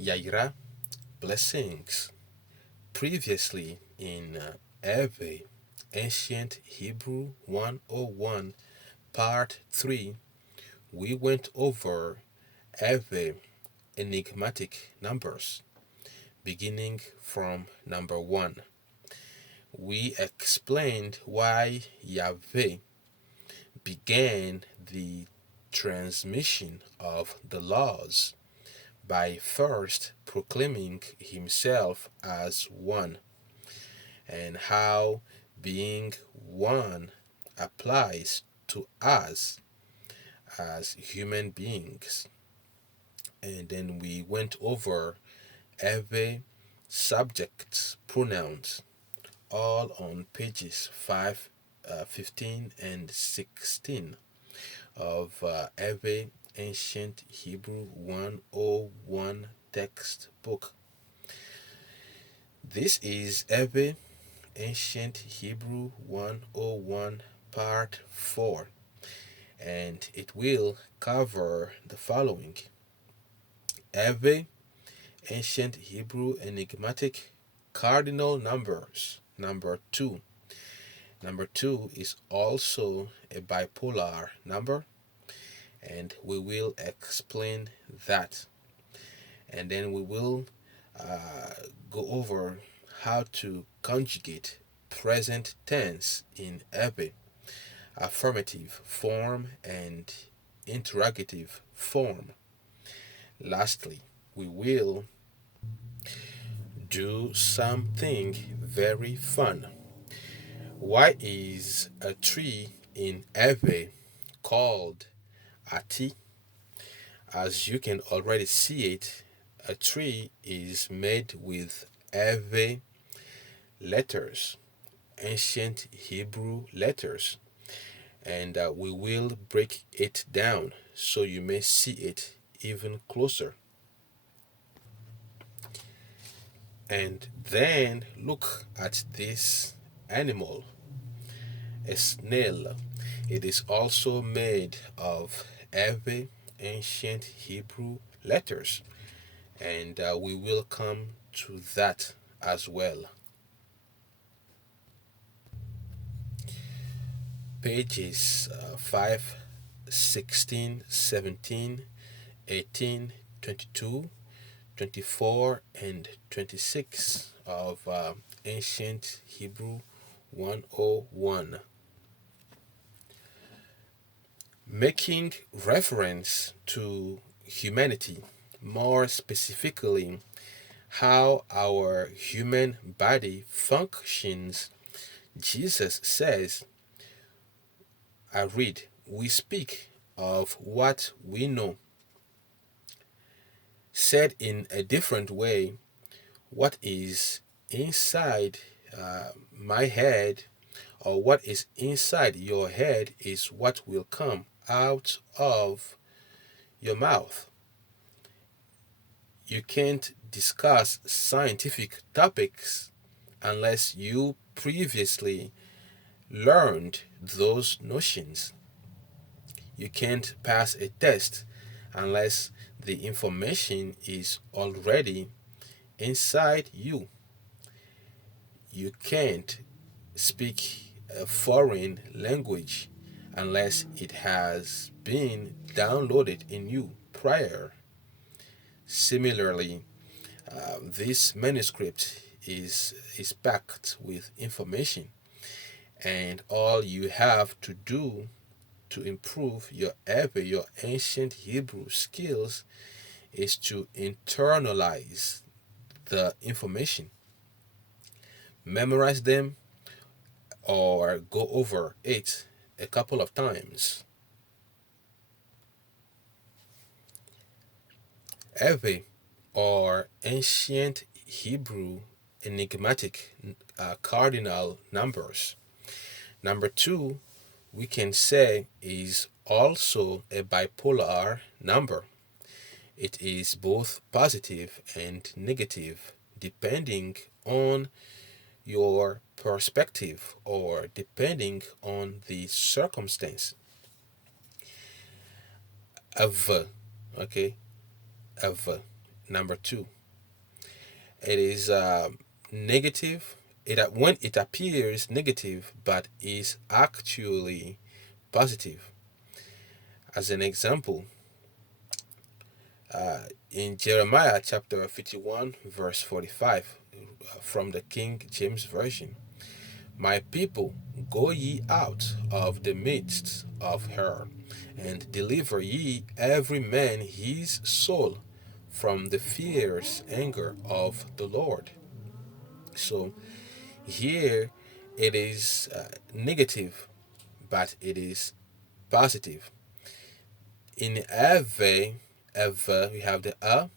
Yaira, blessings. Previously in Eʋe, Ancient Hebrew 101, Part 3, we went over Eʋe enigmatic numbers, beginning from number 1. We explained why Yahweh began the transmission of the laws by first proclaiming himself as one, and how being one applies to us as human beings. And then we went over every subject pronouns, all on pages 15 and 16 of every ancient Hebrew 101 textbook. This is every ancient Hebrew 101 part 4, and it will cover the following: every ancient Hebrew enigmatic cardinal numbers, number 2. Number 2 is also a bipolar number, and we will explain that. And then we will go over how to conjugate present tense in Eʋe, affirmative form and interrogative form. Lastly, we will do something very fun. Why is a tree in Eʋe called a tree? As you can already see it, a tree is made with Eʋe letters, ancient Hebrew letters, and we will break it down so you may see it even closer. And then look at this animal, a snail. It is also made of Eʋe ancient Hebrew letters, and we will come to that as well. Pages 5, 16, 17, 18, 22, 24, and 26 of ancient Hebrew 101. Making reference to humanity, more specifically, how our human body functions, Jesus says, I read, we speak of what we know. Said in a different way, what is inside my head, or what is inside your head, is what will come out of your mouth. You can't discuss scientific topics unless you previously learned those notions. You can't pass a test unless the information is already inside you. You can't speak a foreign language unless it has been downloaded in you prior. Similarly, this manuscript is packed with information, and all you have to do to improve your ancient Hebrew skills is to internalize the information, memorize them, or go over it a couple of times. Eʋe, or ancient Hebrew enigmatic cardinal numbers. Number 2, we can say, is also a bipolar number. It is both positive and negative depending on your perspective or depending on the circumstance. Eʋe, okay, Eʋe. Number two, it is negative. When it appears negative but is actually positive. As an example, in Jeremiah chapter 51, verse 45, from the King James Version, my people, go ye out of the midst of her, and deliver ye every man his soul from the fierce anger of the Lord. So here it is negative, but it is positive. In Eʋe, we have the A,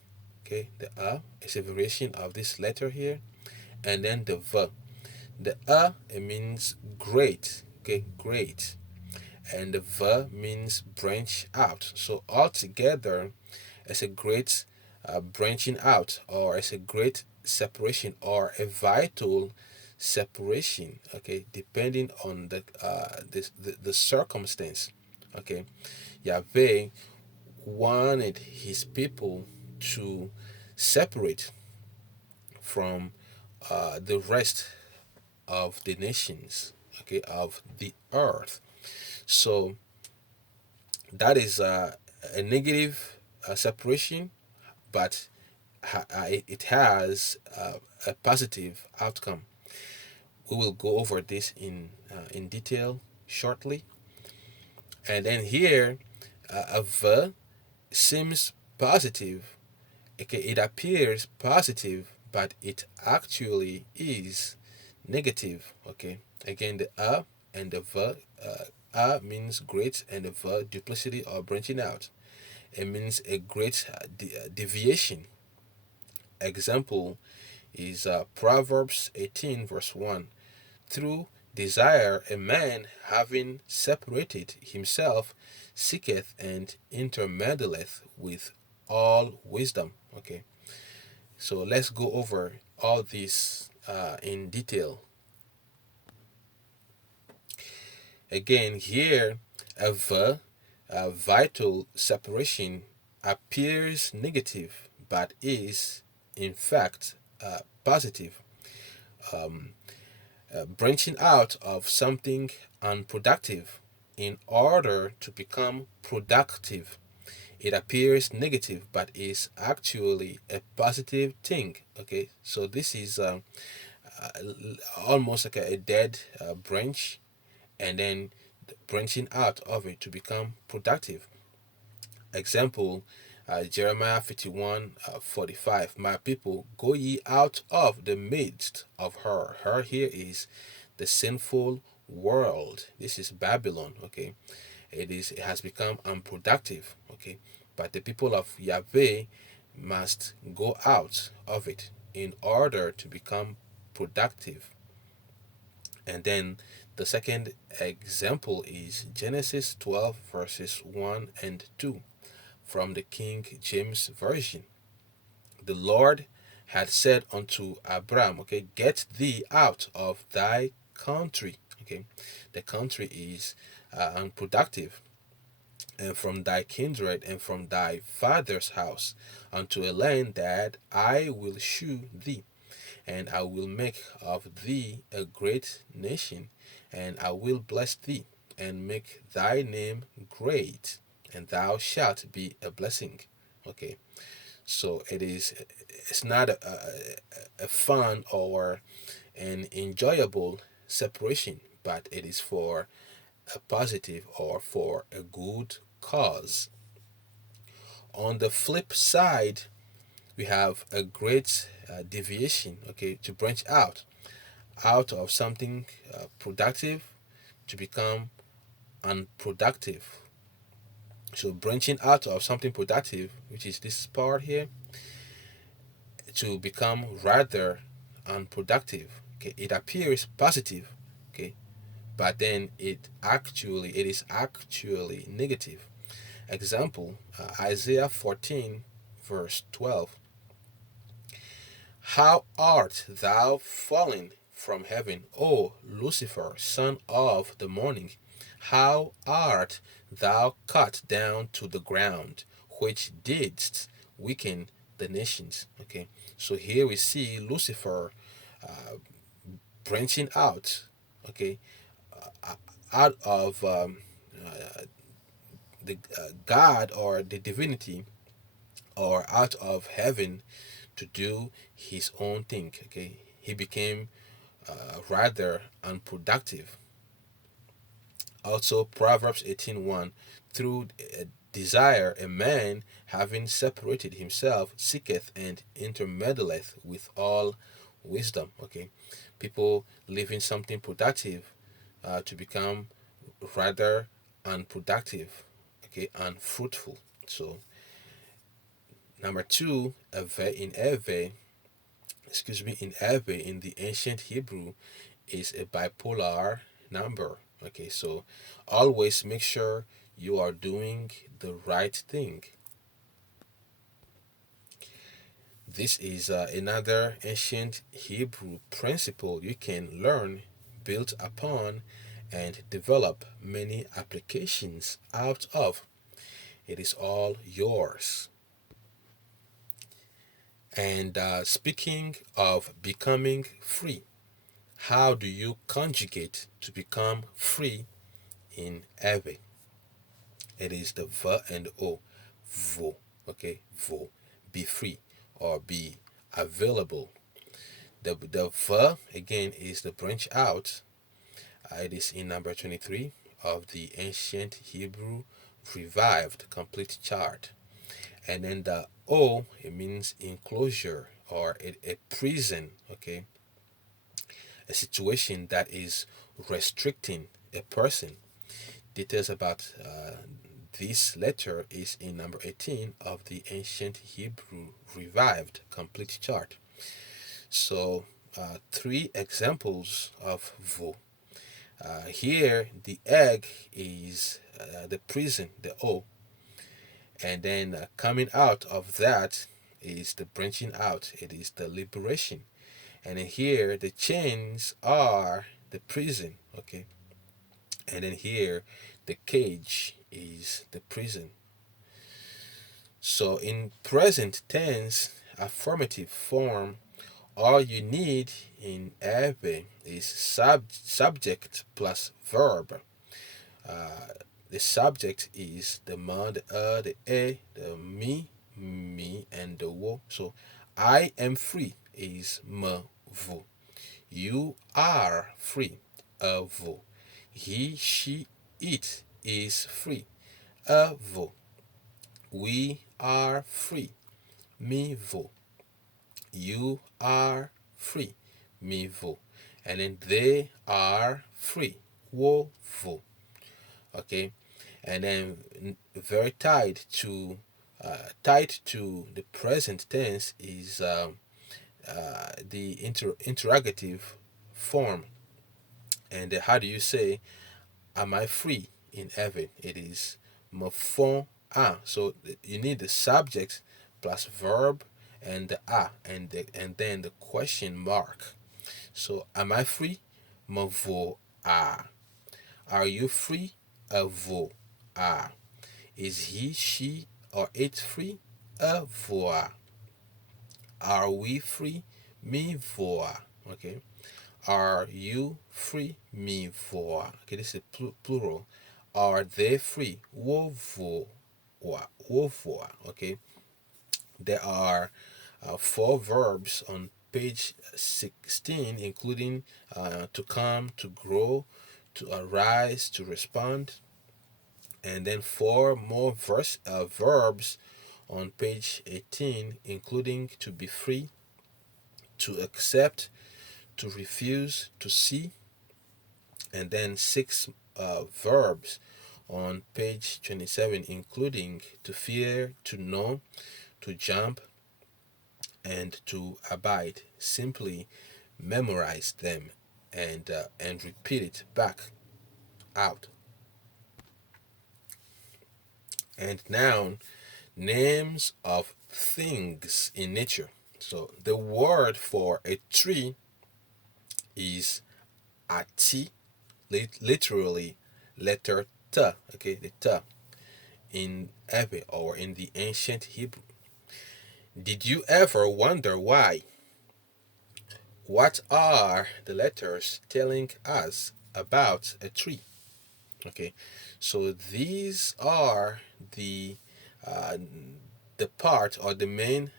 okay, the A is a variation of this letter here, and then the V. The A, it means great, okay, great, and the V means branch out. So altogether, it's a great branching out, or it's a great separation, or a vital separation, okay, depending on the circumstance, okay. Yahweh wanted his people to separate from the rest of the nations, okay, of the earth. So that is a negative separation, but it has a positive outcome. We will go over this in detail shortly. And then here, a V seems positive. Okay, it appears positive, but it actually is negative. Okay, again, the A and the V. A means great, and the V duplicity or branching out. It means a great deviation. Example is Proverbs 18, verse 1. Through desire, a man having separated himself seeketh and intermeddleth with all wisdom. Okay, so let's go over all this in detail. Again, here, a vital separation appears negative but is, in fact, positive. Branching out of something unproductive in order to become productive. It appears negative but is actually a positive thing. Okay, so this is uh, almost like a dead branch, and then branching out of it to become productive. Example, Jeremiah 51 45. My people, go ye out of the midst of her. Her here is the sinful world. This is Babylon. Okay, it has become unproductive. Okay, but the people of Yahweh must go out of it in order to become productive. And then the second example is Genesis 12, verses 1 and 2 from the King James Version. The Lord had said unto Abram, okay, get thee out of thy country. Okay, the country is unproductive, and from thy kindred and from thy father's house unto a land that I will shew thee, and I will make of thee a great nation, and I will bless thee, and make thy name great, and thou shalt be a blessing. Okay, so it's not a fun or an enjoyable separation, but it is for a positive or for a good cause. On the flip side, we have a great deviation, okay, to branch out of something productive to become unproductive. So branching out of something productive, which is this part here, to become rather unproductive. Okay, it appears positive, okay, but then it is actually negative. Example, Isaiah 14, verse 12. How art thou fallen from heaven, O Lucifer, son of the morning? How art thou cut down to the ground, which didst weaken the nations. Okay, so here we see Lucifer branching out, okay, out of the God or the divinity, or out of heaven, to do his own thing. Okay, he became rather unproductive. Also, Proverbs 18:1, through desire a man, having separated himself, seeketh and intermeddleth with all wisdom. Okay, people leaving something productive to become rather unproductive, okay, unfruitful. So number two, in Ewe in the ancient Hebrew is a bipolar number. Okay, so always make sure you are doing the right thing. This is another ancient Hebrew principle you can learn, build upon, and develop many applications out of. It is all yours. And speaking of becoming free, how do you conjugate to become free in Ewe? It is the V and the O. Vo. Okay, vo. Be free or be available. The V again is the branch out. It is in number 23 of the ancient Hebrew revived complete chart. And then the O, it means enclosure or a prison. Okay, a situation that is restricting a person. Details about this letter is in number 18 of the ancient Hebrew revived complete chart. So, three examples of vo. Here, the egg is the prison, the O, and then coming out of that is the branching out, it is the liberation. And then here, the chains are the prison, okay? And then here, the cage is the prison. So in present tense, affirmative form, all you need in Ewe is subject plus verb. The subject is the ma, the the e, the me, and the wo. So I am free is me, vous. You are free, vous. He, she, it is free, vous. We are free, me, vous. You are free, me, vous. And then they are free, wo, vous. Okay, and then very tied to the present tense is the interrogative form. And how do you say am I free in heaven? It is me font a. So you need the subject plus verb and the a, and then the question mark. So am I free? Me vo a. Are you free? Vo a. Is he, she, or it free? Voa. Are we free? Me voa. Okay. Are you free? Me voa. Okay, this is plural. Are they free? Wo voa. Wo voa. Okay. There are four verbs on page 16, including to come, to grow, to arise, to respond, and then four more verbs on page 18, including to be free, to accept, to refuse, to see, and then six verbs on page 27, including to fear, to know, to jump, and to abide. Simply memorize them and repeat it back out. And now, names of things in nature. So the word for a tree is ati, literally letter t, okay, the t in Ewe or in the ancient Hebrew. Did you ever wonder why? What are the letters telling us about a tree? Okay, so these are uh, the part or the main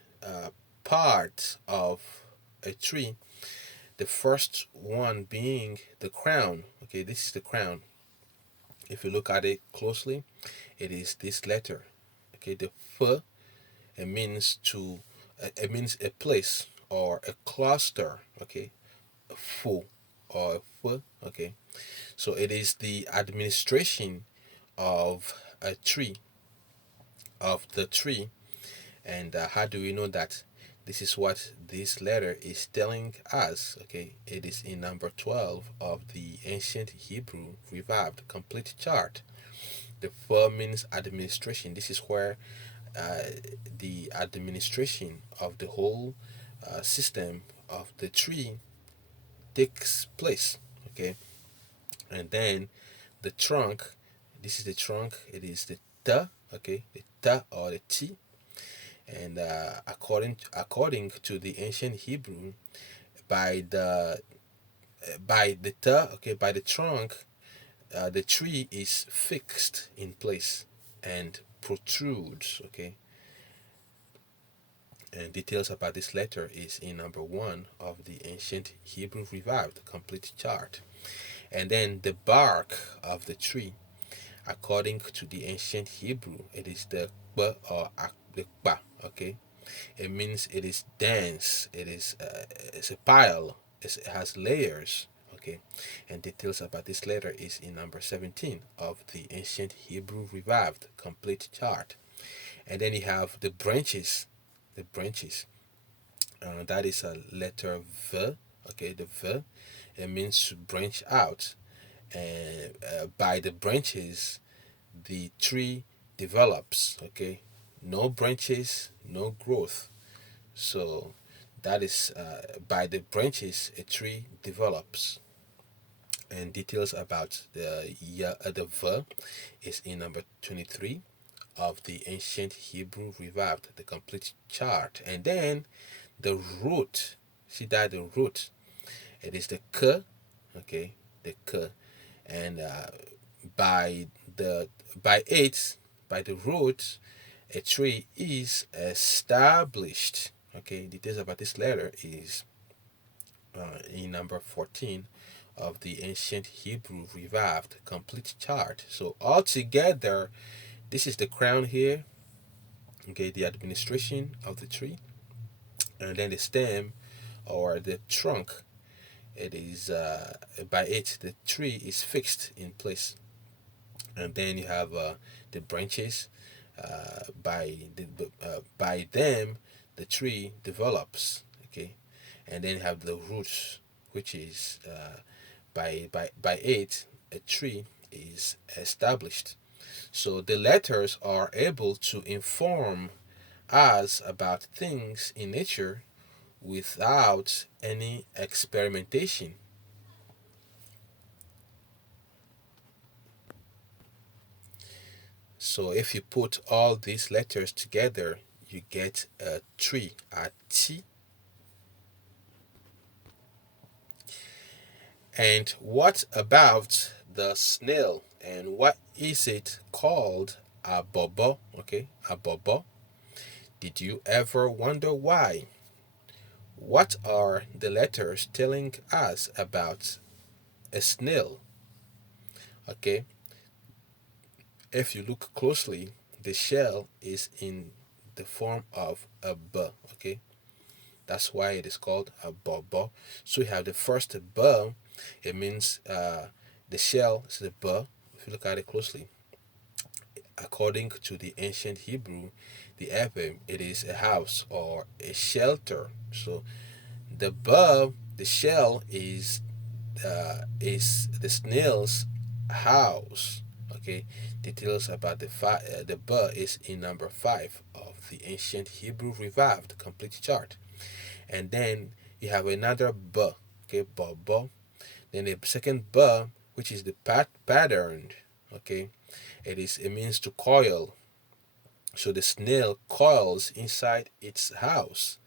part of a tree. The first one being the crown. Okay, this is the crown. If you look at it closely, it is this letter. Okay, the f, it means it means a place or a cluster. Okay, a fu or a f. Okay, so it is the administration of a tree, of the tree. And how do we know that? This is what this letter is telling us. Okay, it is in number 12 of the ancient Hebrew revived complete chart. The four means administration. This is where uh, the administration of the whole system of the tree takes place. Okay, and then the trunk. This is the trunk. It is the ta. Okay, the ta or the t. And according to the ancient Hebrew, by the ta, okay, by the trunk, the tree is fixed in place and protrudes. Okay, and details about this letter is in number 1 of the ancient Hebrew revived complete chart. And then the bark of the tree, according to the ancient Hebrew, it is the ba or the ba. Okay, it means it is dense. It's a pile. It has layers. Okay, and details about this letter is in number 17 of the ancient Hebrew revived complete chart. And then you have the branches. The branches. That is a letter V. Okay, the V. It means to branch out, and by the branches, the tree develops. Okay, no branches, no growth. So that is by the branches a tree develops. And details about the verb is in number 23 of the ancient Hebrew revived, the complete chart. And then the root, see that the root, it is the k, okay, the k, and by the by it, by the root, a tree is established. Okay, details about this letter is in number 14 of the ancient Hebrew revived complete chart. So altogether, this is the crown here. Okay, the administration of the tree, and then the stem or the trunk. It is by it the tree is fixed in place, and then you have the branches. By them, the tree develops. Okay, and then you have the roots, which is by it a tree is established. So the letters are able to inform us about things in nature without any experimentation. So if you put all these letters together, you get a tree, a T. And what about the snail? And what is it called? A bobo. Okay, a bobo. Did you ever wonder why? What are the letters telling us about a snail? Okay, if you look closely, the shell is in the form of a B. Okay, that's why it is called a bobo. So you have the first B, it means the shell is the B. If you look at it closely, according to the ancient Hebrew, the Eʋe, it is a house or a shelter. So the B, the shell is the snail's house. Okay, details about the bird is in number 5 of the ancient Hebrew revived complete chart. And then you have another b, okay, bo. Then the second b, which is the patterned. Okay, it means to coil. So the snail coils inside its house.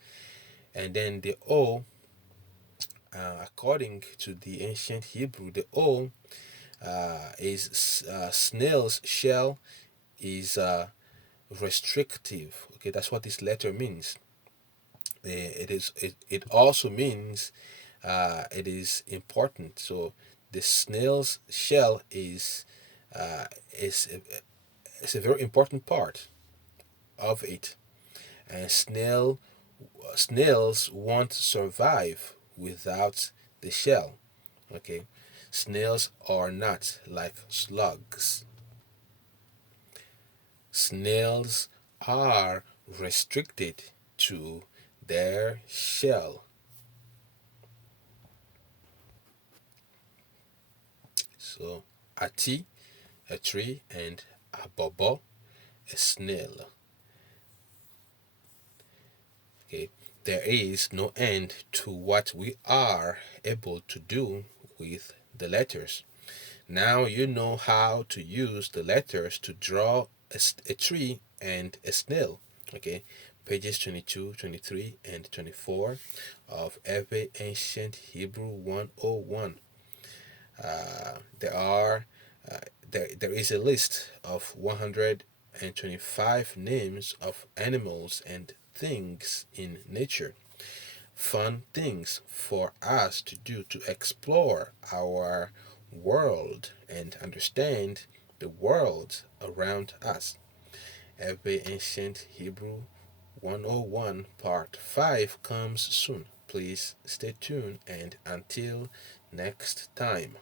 And then the O, according to the ancient Hebrew, the O is snail's shell is restrictive. Okay, that's what this letter means. It also means it is important. So the snail's shell uh, is is a very important part of it, and snails won't survive without the shell. Okay, snails are not like slugs. Snails are restricted to their shell. So ati, a tree, and a bobo, a snail. Okay, there is no end to what we are able to do with the letters. Now you know how to use the letters to draw a tree and a snail. Okay, pages 22, 23, and 24 of Eʋe Ancient Hebrew 101. There are there is a list of 125 names of animals and things in nature. Fun things for us to do to explore our world and understand the world around us. Every Ancient Hebrew 101 Part 5 comes soon. Please stay tuned, and until next time.